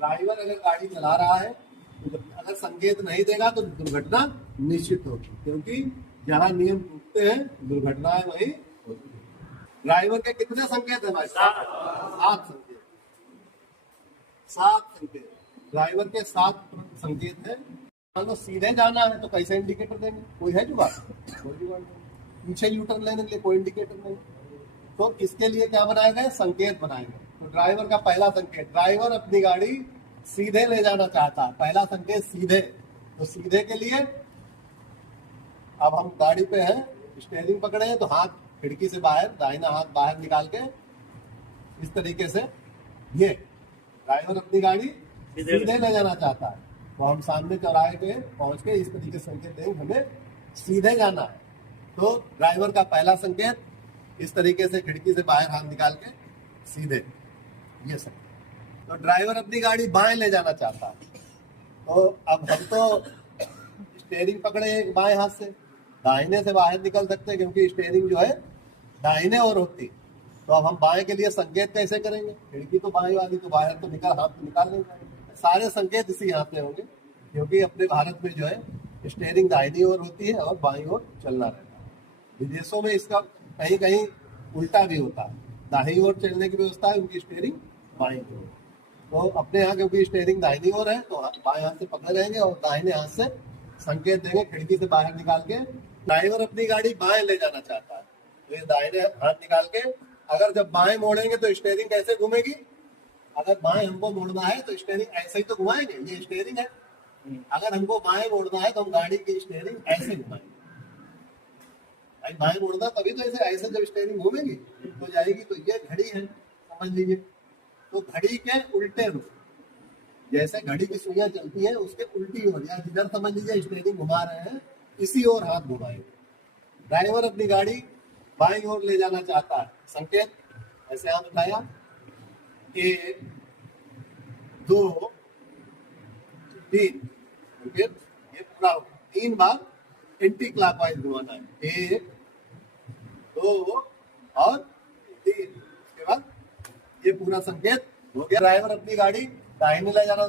Driver अगर गाड़ी चला रहा है तो अगर संकेत नहीं देगा तो दुर्घटना निश्चित होगी, क्योंकि जहाँ नियम टूटते हैं दुर्घटनाएं वही होती है। ड्राइवर के कितने संकेत है भाई? 7 संकेत। 7 संकेत ड्राइवर के 7 संकेत है। मान लो सीधे जाना है तो कैसे इंडिकेटर देंगे? कोई है जुगाड़? कोई जुगाड़ नहीं। पीछे यूटर्न लेने के लिए कोई इंडिकेटर नहीं। तो इसके लिए क्या बनाए गए? संकेत बनाए गए। तो ड्राइवर का पहला संकेत, ड्राइवर अपनी गाड़ी सीधे ले जाना चाहता है, पहला संकेत सीधे। तो सीधे के लिए अब हम गाड़ी पे हैं, स्टीयरिंग पकड़े हैं तो हाथ खिड़की से बाहर, दाहिना हाथ बाहर निकाल के इस तरीके से, ये ड्राइवर अपनी गाड़ी सीधे ले जाना चाहता है तो हम सामने चौराहे पे पहुंच के इस तरीके से संकेत देंगे हमें सीधे जाना है। तो ड्राइवर का पहला संकेत इस तरीके से खिड़की से बाहर हाथ निकाल के सीधे, ये संकेत। तो ड्राइवर अपनी गाड़ी बाएं ले जाना चाहता है तो अब हम तो स्टीयरिंग पकड़े एक बाएं हाथ से, दाहिने से बाहर निकल सकते हैं क्योंकि स्टीयरिंग जो है दाहिने ओर होती। तो अब हम बाएं के लिए संकेत कैसे करेंगे? खिड़की तो बाएं वाली, तो बाहर तो हाथ तो निकाल नहीं पाएंगे। सारे संकेत इसी हाथ में होंगे क्योंकि अपने भारत में जो है स्टीयरिंग दाहिनी ओर होती है और बाईं ओर चलना रहता है। विदेशों में इसका कहीं कहीं उल्टा भी होता है, दाहिनी ओर चलने की व्यवस्था है, उनकी स्टीयरिंग बाईं ओर। तो अपने यहाँ क्योंकि स्टीयरिंग दाहिनी ओर है तो बाएं हाथ से पकड़े रहेंगे और दाहिने हाथ से संकेत देंगे खिड़की से बाहर निकाल के। ड्राइवर अपनी गाड़ी बाएं ले जाना चाहता है तो ये दाहिने हाथ निकाल के, अगर जब बाएं मोड़ेंगे तो स्टीयरिंग कैसे घूमेगी? अगर बाएं हमको मोड़ना है तो स्टीयरिंग ऐसे ही तो घुमाएंगे, ये स्टीयरिंग है। अगर हमको बाएं मोड़ना है तो हम गाड़ी की स्टीयरिंग ऐसे घुमाएंगे। भाई बाएं मोड़ना तभी तो ऐसे जब स्टीयरिंग घूमेगी तो जाएगी। तो ये घड़ी है, समझ लीजिए। तो घड़ी के उल्टे रुख, जैसे घड़ी की सुइयां चलती है उसके उल्टी ओर, या जिधर समझ लीजिए स्टीयरिंग घुमा रहे हैं इसी ओर हाथ घुमाएंगे। ड्राइवर अपनी गाड़ी बाईं ओर ले जाना चाहता है, संकेत ऐसे हाथ उठाया, 1 2 3, फिर ये पूरा 3 बार एंटी क्लॉकवाइज घुमाना है, 1 2 और 3। उसके बाद ये पूरा संकेत हो गया। ड्राइवर अपनी गाड़ी दाहिने ले जाना